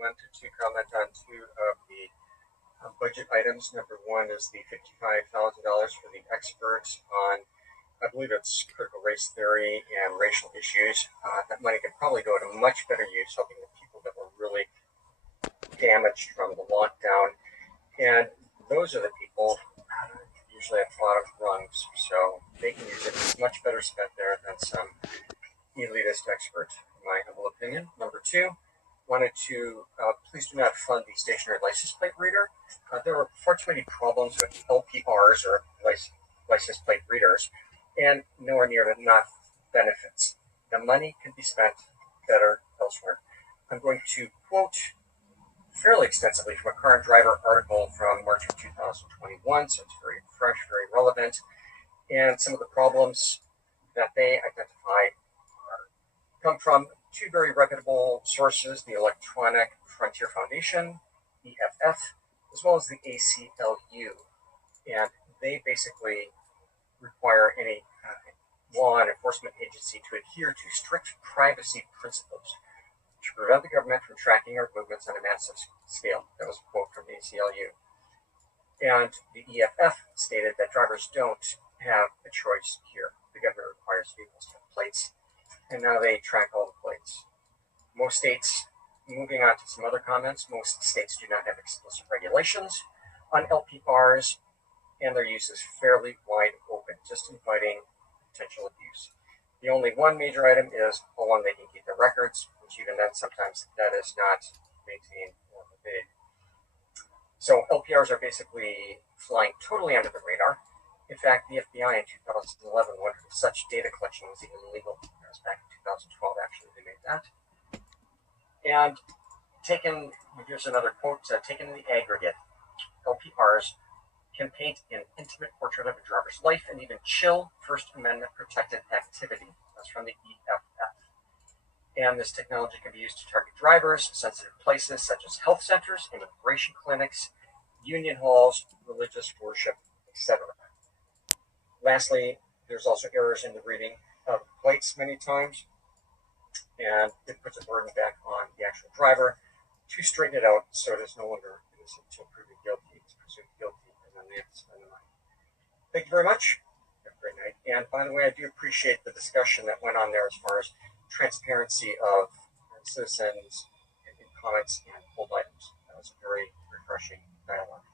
wanted to comment on two of the budget items. Number one is the $55,000 for the experts on, I believe it's critical race theory and racial issues. That money could probably go to much better use, helping the people that were really damaged from the lockdown. And those are the people usually at the bottom rungs, so they can use it much better spent there than some elitist expert, in my humble opinion. Number two, wanted to please do not fund the stationary license plate reader. There are far too many problems with LPRs or license plate readers, and nowhere near enough benefits. The money can be spent better elsewhere. I'm going to quote fairly extensively from a car and driver article from March of 2021, so it's very fresh, very relevant, and some of the problems that they identify come from two very reputable sources, the Electronic Frontier Foundation, EFF, as well as the ACLU. And they basically require any law and enforcement agency to adhere to strict privacy principles to prevent the government from tracking our movements on a massive scale. That was a quote from the ACLU. And the EFF stated that drivers don't have a choice here. The government requires vehicles to have plates, and now they track all the plates. Most states, moving on to some other comments, most states do not have explicit regulations on LPRs, and their use is fairly wide open, just inviting potential abuse. The only one major item is how long they can keep their records, which even then sometimes that is not maintained or obeyed. So LPRs are basically flying totally under the radar. In fact, the FBI in 2011 wondered if such data collection was even legal. That was back in 2012, actually, they made that. And here's another quote, taken in the aggregate, LPRs can paint an intimate portrait of a driver's life and even chill First Amendment protected activity. That's from the EFF. And this technology can be used to target drivers, sensitive places such as health centers, immigration clinics, union halls, religious worship, etc. Lastly, there's also errors in the reading of plates many times, and it puts a burden back on the actual driver to straighten it out so it is no longer innocent until proven guilty. It's presumed guilty, and then they have to spend the money. Thank you very much. Have a great night. And by the way, I do appreciate the discussion that went on there as far as transparency of citizens in comments and hold items. That was a very refreshing dialogue.